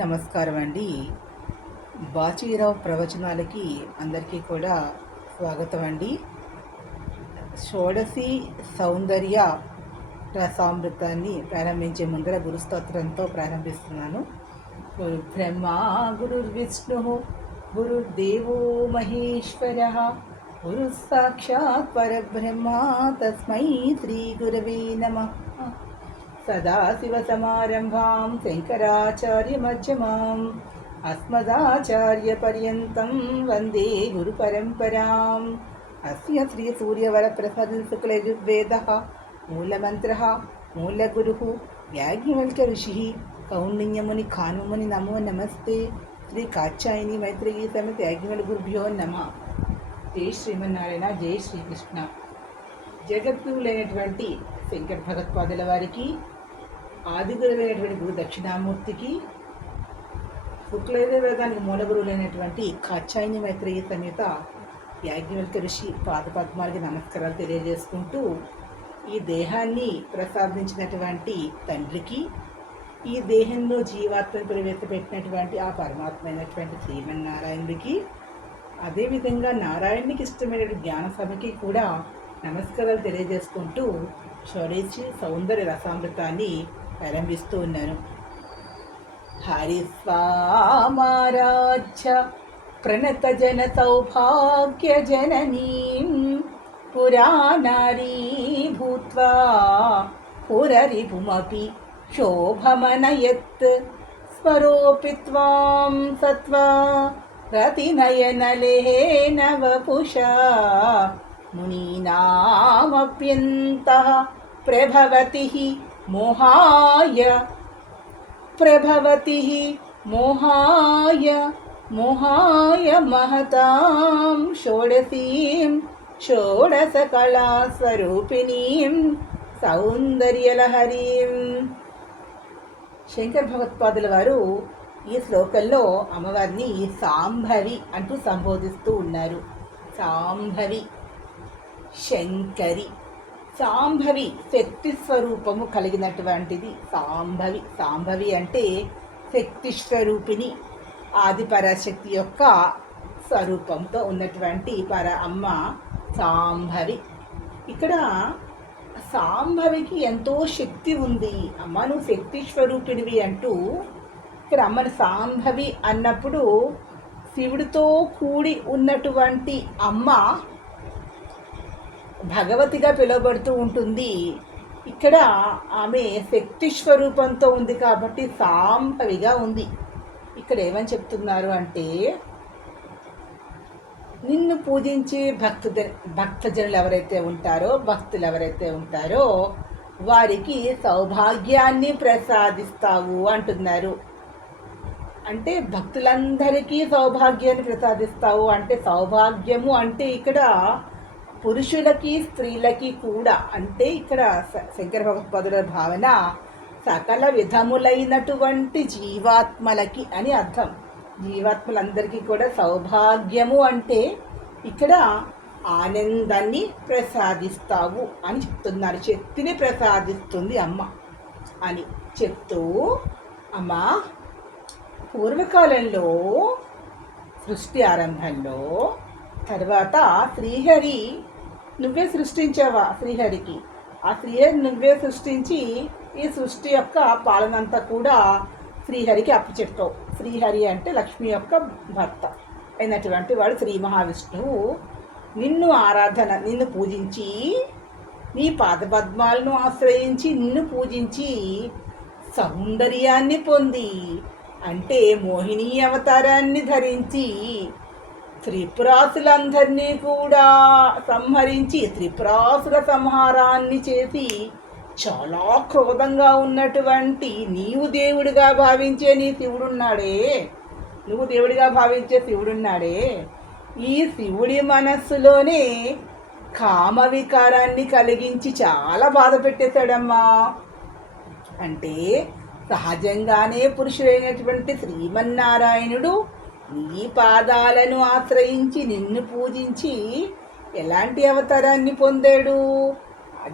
నమస్కారం అండి బాచీరావు ప్రవచనాలకి అందరికీ కూడా స్వాగతం అండి షోడశి సౌందర్య రసామృతాన్ని ప్రారంభించే ముందర గురుస్తోత్రంతో ప్రారంభిస్తున్నాను. గురు బ్రహ్మ గురుర్విష్ణు గురుర్దేవో మహేశ్వర గురు సాక్షాత్ పరబ్రహ్మ తస్మై శ్రీ గురవే నమః. సదాశివసమారంభాం శంకరాచార్యమధ్యమాం అస్మదాచార్యపర్యంతం వందే గురుపరంపరాం అస్య శ్రీసూర్యవరప్రసాదశుక్లయజుర్వేదः మూలమంత్రः మూలగురుः యాజ్ఞవల్క్య ఋషిः కౌండిన్యముని ఖానుముని నమో నమస్తే శ్రీ కాచాయిని మైత్రేయీ సమితి యాజ్ఞవల్ గురుభ్యో నమ జై శ్రీమన్నారాయణ జై శ్రీకృష్ణ జగద్గురులైనటువంటి శంకర్ భగవత్పాదుల వారికి ఆదిగురువైనటువంటి గురు దక్షిణామూర్తికి శుక్లయజుర్వేదానికి మూల గురువులైనటువంటి కాచాయిని మైత్రేయ సమేత యాజ్ఞవల్క ఋషి పాదపద్మాలకి నమస్కారాలు తెలియజేసుకుంటూ ఈ దేహాన్ని ప్రసాదించినటువంటి తండ్రికి ఈ దేహంలో జీవాత్మను ప్రవేశపెట్టినటువంటి ఆ పరమాత్మ అయినటువంటి శ్రీమన్నారాయణుడికి అదేవిధంగా నారాయణునికి ఇష్టమైన జ్ఞాన సభకి కూడా నమస్కారాలు తెలియజేసుకుంటూ షోడేచి సౌందర్య రసామృతాన్ని ప్రారంభిస్తూ ఉన్నాను హరిస్వామారాధ్య ప్రణత జన సౌభాగ్య జననీం పురానారీ భూత్వా పురరిపుమపి శోభమనయత్ స్వరోపి త్వాం సత్వా రతినయనలేన వపుషా మునీనామప్యంతః ప్రభవతి మోహాయ ప్రభవతి మోహాయ మోహాయ మహతాం షోడశీం షోడశకళాస్వరూపిణీం సౌందర్యలహరీం శంకర్ భగవత్పాదుల వారు ఈ శ్లోకంలో అమ్మవారిని సాంభవి అంటూ సంబోధిస్తూ ఉన్నారు. సాంభవి శంకరి. సాంభవి శక్తి స్వరూపము కలిగినటువంటిది. సాంభవి సాంభవి అంటే శక్తి స్వరూపిణి ఆది పరాశక్తి యొక్క స్వరూపంతో ఉన్నటువంటి పర అమ్మ సాంభవి. ఇక్కడ సాంభవికి ఎంతో శక్తి ఉంది. అమ్మ నువ్వు శక్తి స్వరూపిణివి అంటూ ఇక్కడ అమ్మను సాంభవి అన్నప్పుడు శివుడితో కూడి ఉన్నటువంటి అమ్మ భగవతిగా పిలువబడుతూ ఉంటుంది. ఇక్కడ ఆమె శక్తి స్వరూపంతో ఉంది కాబట్టి సాంభవిగా ఉంది. ఇక్కడ ఏమని చెప్తున్నారు అంటే నిన్ను పూజించే భక్త భక్తజనులు ఎవరైతే ఉంటారో భక్తులు ఎవరైతే ఉంటారో వారికి సౌభాగ్యాన్ని ప్రసాదిస్తావు అంటున్నారు. అంటే భక్తులందరికీ సౌభాగ్యాన్ని ప్రసాదిస్తావు అంటే సౌభాగ్యము అంటే ఇక్కడ పురుషులకి స్త్రీలకి కూడా అంటే ఇక్కడ శ- శంకర భగవత్పాదుల భావన సకల విధములైనటువంటి జీవాత్మలకి అని అర్థం. జీవాత్మలందరికీ కూడా సౌభాగ్యము అంటే ఇక్కడ ఆనందాన్ని ప్రసాదిస్తావు అని చెప్తున్నారు. శక్తిని ప్రసాదిస్తుంది అమ్మ అని చెప్తూ అమ్మ పూర్వకాలంలో సృష్టి ఆరంభంలో తర్వాత శ్రీహరి నువ్వే సృష్టించావా శ్రీహరికి? ఆ శ్రీహరి నువ్వే సృష్టించి ఈ సృష్టి యొక్క పాలనంతా కూడా శ్రీహరికి అప్పచెప్తావు. శ్రీహరి అంటే లక్ష్మి యొక్క భర్త అయినటువంటి వాడు శ్రీ మహావిష్ణువు. నిన్ను ఆరాధన నిన్ను పూజించి నీ పాదపద్మాలను ఆశ్రయించి నిన్ను పూజించి సౌందర్యాన్ని పొంది అంటే మోహిని అవతారాన్ని ధరించి త్రిపురాసులందరినీ కూడా సంహరించి త్రిపురాసుల సంహారాన్ని చేసి చాలా క్రోధంగా ఉన్నటువంటి నీవు దేవుడిగా భావించే నీ శివుడున్నాడే. నువ్వు దేవుడిగా భావించే శివుడున్నాడే. ఈ శివుడి మనస్సులోనే కామ వికారాన్ని కలిగించి చాలా బాధ పెట్టేశాడమ్మా. అంటే సహజంగానే పురుషుడైనటువంటి శ్రీమన్నారాయణుడు నీ పాదాలను ఆశ్రయించి నిన్ను పూజించి ఎలాంటి అవతారాన్ని పొందాడు?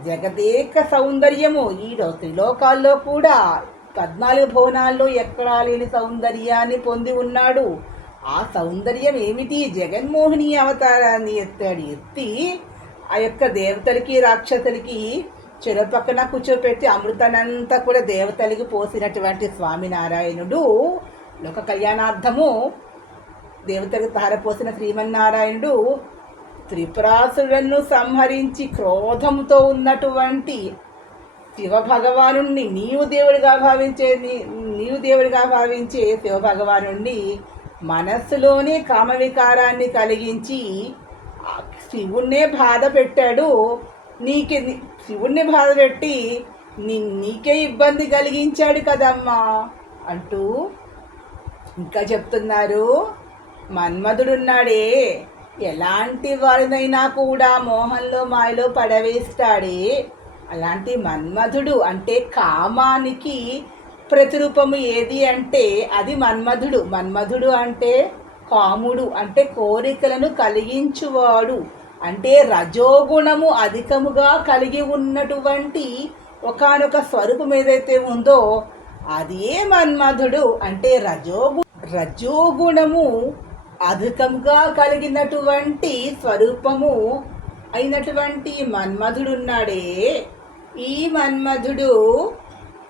జగదేక సౌందర్యము ఈ త్రిలోకాల్లో కూడా పద్నాలుగు భువనాల్లో ఎక్కడా లేని సౌందర్యాన్ని పొంది ఉన్నాడు. ఆ సౌందర్యం ఏమిటి? జగన్మోహిని అవతారాన్ని ఎత్తాడు. ఎత్తి ఆ యొక్క దేవతలకి రాక్షసులకి చెరువు పక్కన కూర్చోపెట్టి అమృతానంతా కూడా దేవతలకి పోసినటువంటి స్వామినారాయణుడు లోక కళ్యాణార్థము దేవతలకు తారపోసిన శ్రీమన్నారాయణుడు త్రిపురాసురులను సంహరించి క్రోధంతో ఉన్నటువంటి శివభగవాను నీవు దేవుడిగా భావించే నీ- నీవు దేవుడిగా భావించే శివ మనస్సులోనే కామవికారాన్ని కలిగించి శివుణ్ణే బాధ పెట్టాడు. నీకే శివుణ్ణి బాధ పెట్టి నీ నీకే ఇబ్బంది కలిగించాడు కదమ్మా అంటూ ఇంకా చెప్తున్నారు. మన్మధుడున్నాడే. ఎలాంటి వారినైనా కూడా మోహంలో మాయలో పడవేస్తాడే. అలాంటి మన్మధుడు అంటే కామానికి ప్రతిరూపము ఏది అంటే అది మన్మధుడు. మన్మధుడు అంటే కాముడు అంటే కోరికలను కలిగించువాడు. అంటే రజోగుణము అధికముగా కలిగి ఉన్నటువంటి ఒకానొక స్వరూపం ఏదైతే ఉందో అదే మన్మధుడు. అంటే రజోగు రజోగుణము అధికంగా కలిగినటువంటి స్వరూపము అయినటువంటి మన్మధుడున్నాడే. ఈ మన్మధుడు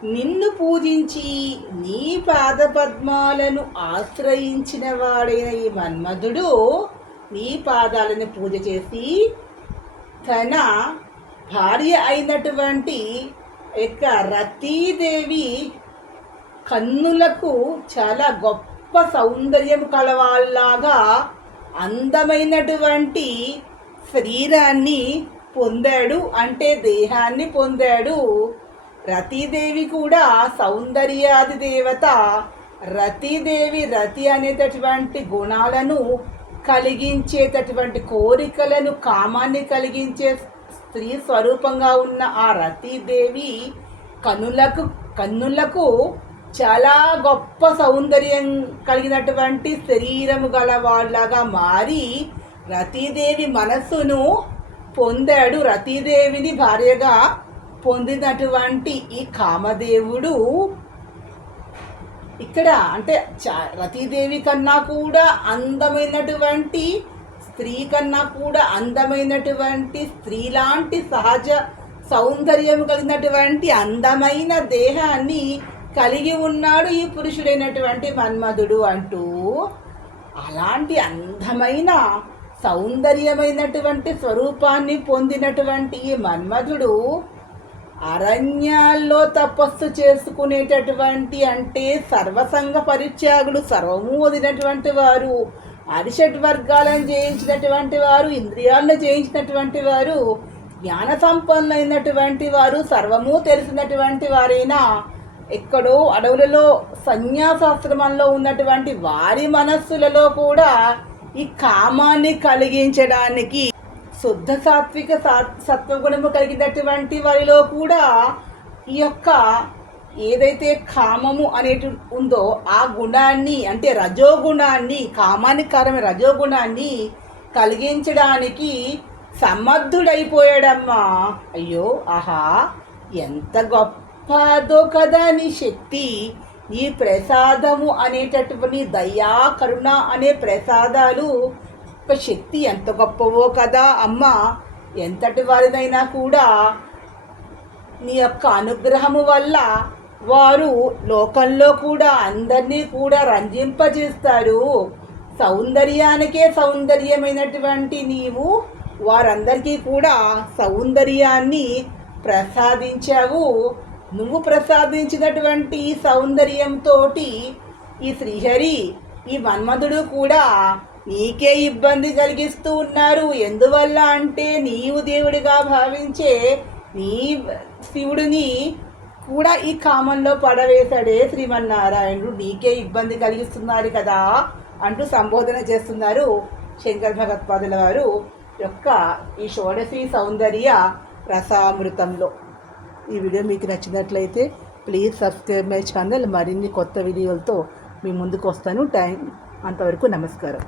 నిన్ను పూజించి నీ పాదపద్మాలను ఆశ్రయించిన వాడైన ఈ మన్మధుడు నీ పాదాలను పూజ చేసి తన భార్య అయినటువంటి యొక్క రతీదేవి కన్నులకు చాలా గొప్ప గొప్ప సౌందర్యం కలవాళ్ళలాగా అందమైనటువంటి శరీరాన్ని పొందాడు అంటే దేహాన్ని పొందాడు. రతీదేవి కూడా సౌందర్యాది దేవత. రతీదేవి రతి అనేటటువంటి గుణాలను కలిగించేటటువంటి కోరికలను కామాన్ని కలిగించే స్త్రీ స్వరూపంగా ఉన్న ఆ రతీదేవి కనులకు కన్నులకు చాలా గొప్ప సౌందర్యం కలిగినటువంటి శరీరము గల వాళ్ళగా మారి రతీదేవి మనస్సును పొందాడు. రతీదేవిని భార్యగా పొందినటువంటి ఈ కామదేవుడు ఇక్కడ అంటే రతీదేవి కన్నా కూడా అందమైనటువంటి స్త్రీ కన్నా కూడా అందమైనటువంటి స్త్రీ లాంటి సహజ సౌందర్యం కలిగినటువంటి అందమైన దేహాన్ని కలిగి ఉన్నాడు ఈ పురుషుడైనటువంటి మన్మధుడు అంటూ అలాంటి అందమైన సౌందర్యమైనటువంటి స్వరూపాన్ని పొందినటువంటి ఈ మన్మధుడు అరణ్యాల్లో తపస్సు చేసుకునేటటువంటి అంటే సర్వసంగ పరిత్యాగులు సర్వము వదినటువంటి వారు అరిషట్ వర్గాలను జయించినటువంటి వారు ఇంద్రియాలను జయించినటువంటి వారు జ్ఞాన సంపన్నులైనటువంటి వారు సర్వము తెలిసినటువంటి వారైనా ఎక్కడో అడవులలో సన్యాసాశ్రమంలో ఉన్నటువంటి వారి మనస్సులలో కూడా ఈ కామాన్ని కలిగించడానికి శుద్ధ సాత్విక సత్వగుణము కలిగినటువంటి వారిలో కూడా ఈ యొక్క ఏదైతే కామము అనేటి ఉందో ఆ గుణాన్ని అంటే రజోగుణాన్ని కామాన్ని కారమైన రజోగుణాన్ని కలిగించడానికి సమర్థుడైపోయాడమ్మా. అయ్యో ఆహా ఎంత గొప్ప కదా నీ శక్తి ఈ ప్రసాదము అనేటటువంటి దయా కరుణ అనే ప్రసాదాలు. శక్తి ఎంత గొప్పవో కదా అమ్మ. ఎంతటి వారిదైనా కూడా నీ యొక్క అనుగ్రహము వల్ల వారు లోకంలో కూడా అందరినీ కూడా రంజింపజేస్తారు. సౌందర్యానికే సౌందర్యమైనటువంటి నీవు వారందరికీ కూడా సౌందర్యాన్ని ప్రసాదించావు. నువ్వు ప్రసాదించినటువంటి ఈ సౌందర్యంతో ఈ శ్రీహరి ఈ మన్మధుడు కూడా నీకే ఇబ్బంది కలిగిస్తూ ఉన్నారు. ఎందువల్ల అంటే నీవు దేవుడిగా భావించే నీ శివుడిని కూడా ఈ కామంలో పడవేశాడే శ్రీమన్నారాయణుడు. నీకే ఇబ్బంది కలిగిస్తున్నారు కదా అంటూ సంబోధన చేస్తున్నారు శంకర్ భగత్పాదుల వారు. యొక్క ఈ షోడశి సౌందర్య రసామృతంలో. ఈ వీడియో మీకు నచ్చినట్లయితే ప్లీజ్ సబ్స్క్రైబ్ మై ఛానల్. మరిన్ని కొత్త వీడియోలతో మీ ముందుకు వస్తాను. టైం అంతవరకు నమస్కారం.